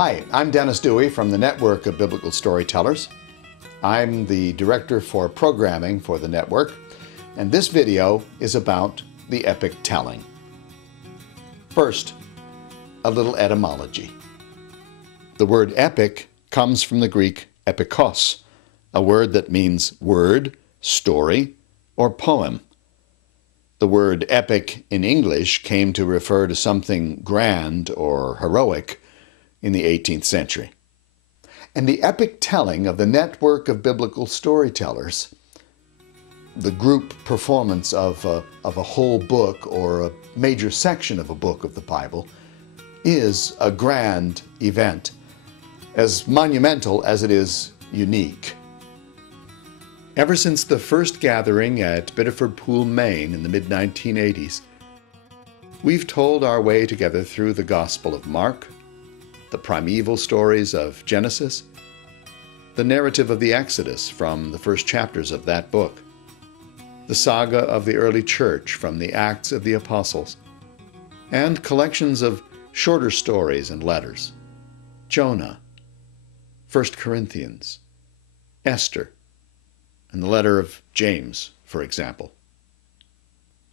Hi, I'm Dennis Dewey from the Network of Biblical Storytellers. I'm the Director for Programming for the network, and this video is about the epic telling. First, a little etymology. The word epic comes from the Greek epikos, a word that means word, story, or poem. The word epic in English came to refer to something grand or heroic in the 18th century. And the epic telling of the Network of Biblical Storytellers, the group performance of a whole book or a major section of a book of the Bible, is a grand event, as monumental as it is unique. Ever since the first gathering at Biddeford Pool, Maine in the mid-1980s, we've told our way together through the Gospel of Mark, the primeval stories of Genesis, the narrative of the Exodus from the first chapters of that book, the saga of the early church from the Acts of the Apostles, and collections of shorter stories and letters, Jonah, 1 Corinthians, Esther, and the letter of James, for example.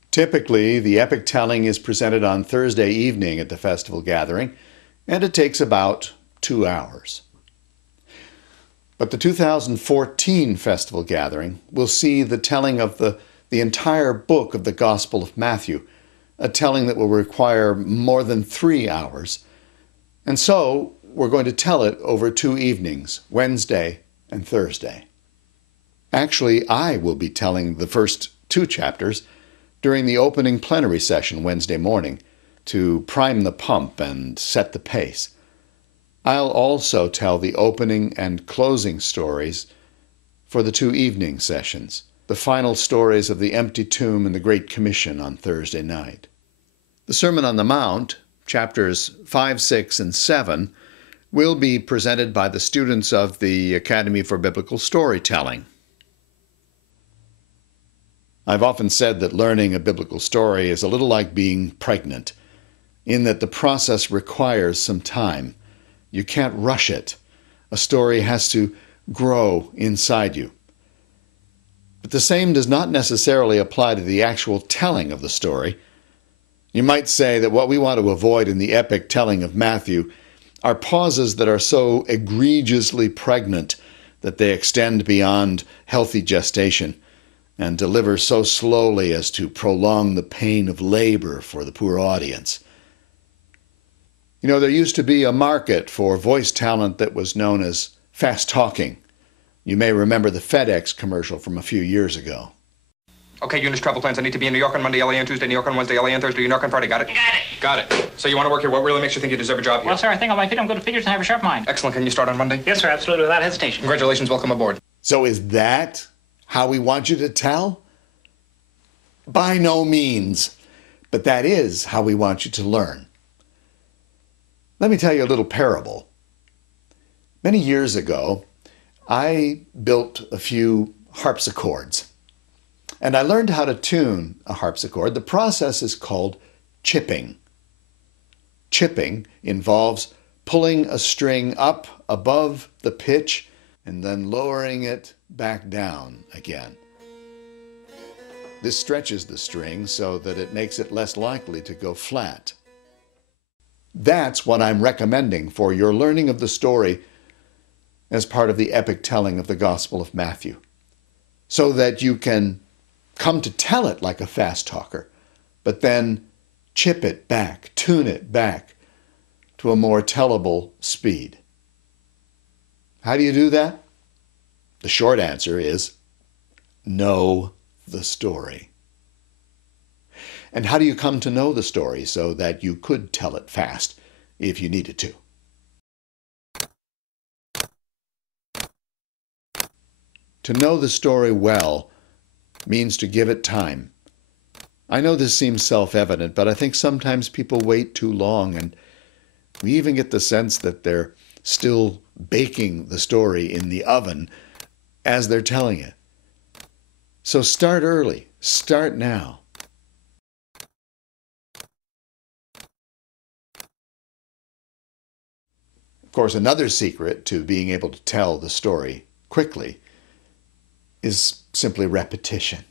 Typically, the epic telling is presented on Thursday evening at the festival gathering, and it takes about 2 hours. But the 2014 festival gathering will see the telling of the entire book of the Gospel of Matthew, a telling that will require more than 3 hours. And so we're going to tell it over 2 evenings, Wednesday and Thursday. Actually, I will be telling the first 2 chapters during the opening plenary session Wednesday morning, to prime the pump and set the pace. I'll also tell the opening and closing stories for the 2 evening sessions, the final stories of the empty tomb and the Great Commission on Thursday night. The Sermon on the Mount, chapters 5, 6, and 7, will be presented by the students of the Academy for Biblical Storytelling. I've often said that learning a biblical story is a little like being pregnant, in that the process requires some time. You can't rush it. A story has to grow inside you. But the same does not necessarily apply to the actual telling of the story. You might say that what we want to avoid in the epic telling of Matthew are pauses that are so egregiously pregnant that they extend beyond healthy gestation and deliver so slowly as to prolong the pain of labor for the poor audience. You know, there used to be a market for voice talent that was known as fast talking. You may remember the FedEx commercial from a few years ago. Okay, Eunice, travel plans. I need to be in New York on Monday, LA on Tuesday, New York on Wednesday, LA on Thursday, New York on Friday. Got it? Got it. So you want to work here. What really makes you think you deserve a job here? Well, sir, I think on my feet I'm good at figures and have a sharp mind. Excellent. Can you start on Monday? Yes, sir, absolutely, without hesitation. Congratulations. Welcome aboard. So is that how we want you to tell? By no means. But that is how we want you to learn. Let me tell you a little parable. Many years ago, I built a few harpsichords, and I learned how to tune a harpsichord. The process is called chipping. Chipping involves pulling a string up above the pitch and then lowering it back down again. This stretches the string so that it makes it less likely to go flat. That's what I'm recommending for your learning of the story as part of the epic telling of the Gospel of Matthew, so that you can come to tell it like a fast talker, but then chip it back, tune it back to a more tellable speed. How do you do that? The short answer is know the story. And how do you come to know the story so that you could tell it fast if you needed to? To know the story well means to give it time. I know this seems self-evident, but I think sometimes people wait too long, and we even get the sense that they're still baking the story in the oven as they're telling it. So start early. Start now. course, another secret to being able to tell the story quickly is simply repetition.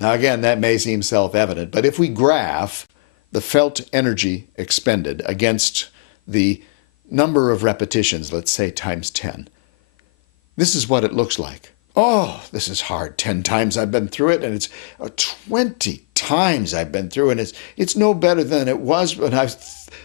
Now, again, that may seem self-evident, but if we graph the felt energy expended against the number of repetitions, let's say times 10, this is what it looks like. Oh, this is hard. 10 times I've been through it, and it's 20 times I've been through, and it's no better than it was when I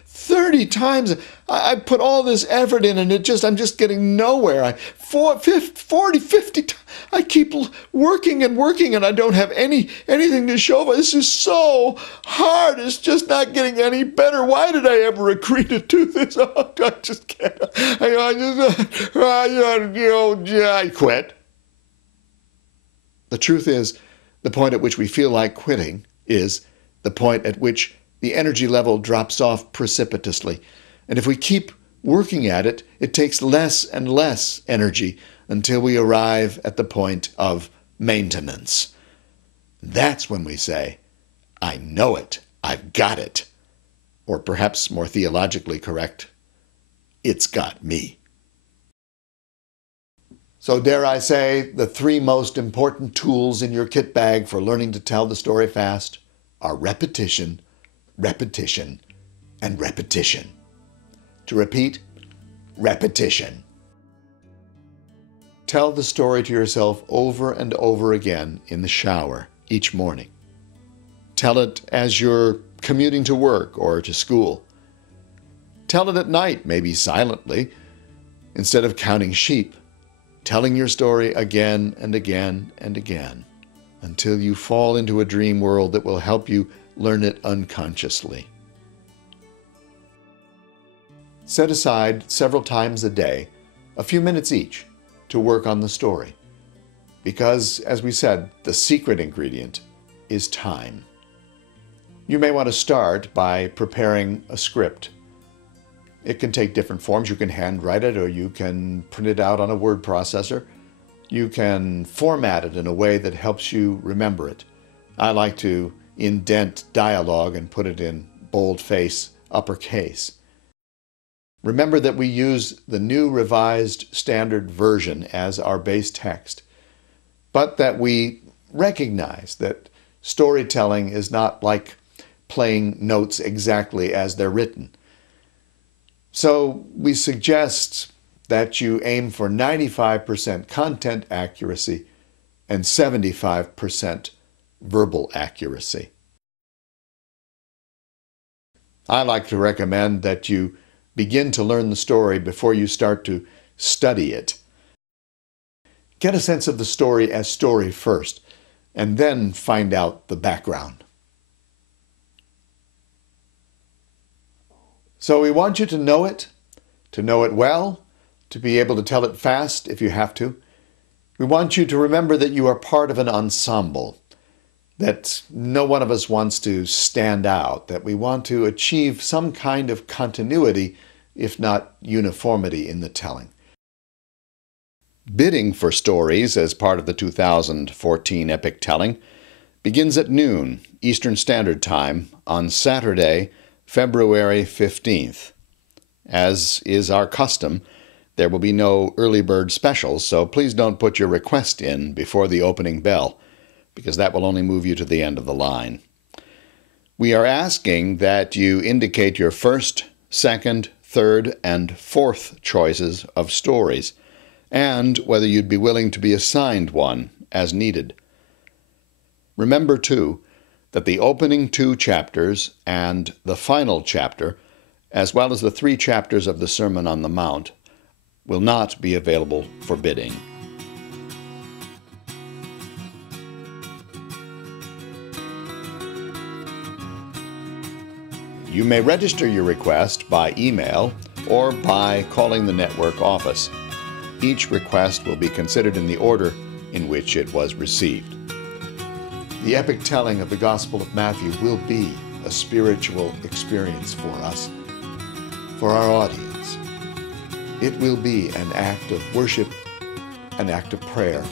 30 times I put all this effort in, and I'm just getting nowhere. 40, 50 times. I keep working and working, and I don't have anything to show for. This is so hard. It's just not getting any better. Why did I ever agree to do this? Oh, I just can't. I quit. The truth is, the point at which we feel like quitting is the point at which the energy level drops off precipitously. And if we keep working at it, it takes less and less energy until we arrive at the point of maintenance. That's when we say, I know it, I've got it. Or perhaps more theologically correct, it's got me. So dare I say, the three most important tools in your kit bag for learning to tell the story fast are repetition, repetition, and repetition. To repeat, repetition. Tell the story to yourself over and over again in the shower each morning. Tell it as you're commuting to work or to school. Tell it at night, maybe silently, instead of counting sheep, telling your story again and again and again until you fall into a dream world that will help you learn it unconsciously. Set aside several times a day, a few minutes each, to work on the story. Because, as we said, the secret ingredient is time. You may want to start by preparing a script. It can take different forms. You can handwrite it, or you can print it out on a word processor. You can format it in a way that helps you remember it. I like to indent dialogue and put it in boldface, uppercase. Remember that we use the New Revised Standard Version as our base text, but that we recognize that storytelling is not like playing notes exactly as they're written. So we suggest that you aim for 95% content accuracy and 75% verbal accuracy. I like to recommend that you begin to learn the story before you start to study it. Get a sense of the story as story first, and then find out the background. So we want you to know it well, to be able to tell it fast if you have to. We want you to remember that you are part of an ensemble, that no one of us wants to stand out, that we want to achieve some kind of continuity, if not uniformity, in the telling. Bidding for stories as part of the 2014 Epic Telling begins at noon Eastern Standard Time on Saturday, February 15th. As is our custom, there will be no early bird specials, so please don't put your request in before the opening bell, because that will only move you to the end of the line. We are asking that you indicate your first, second, third, and fourth choices of stories, and whether you'd be willing to be assigned one as needed. Remember, too, that the opening 2 chapters and the final chapter, as well as the 3 chapters of the Sermon on the Mount, will not be available for bidding. You may register your request by email or by calling the network office. Each request will be considered in the order in which it was received. The epic telling of the Gospel of Matthew will be a spiritual experience for us, for our audience. It will be an act of worship, an act of prayer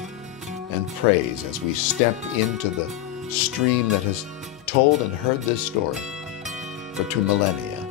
and praise as we step into the stream that has told and heard this story for 2 millennia.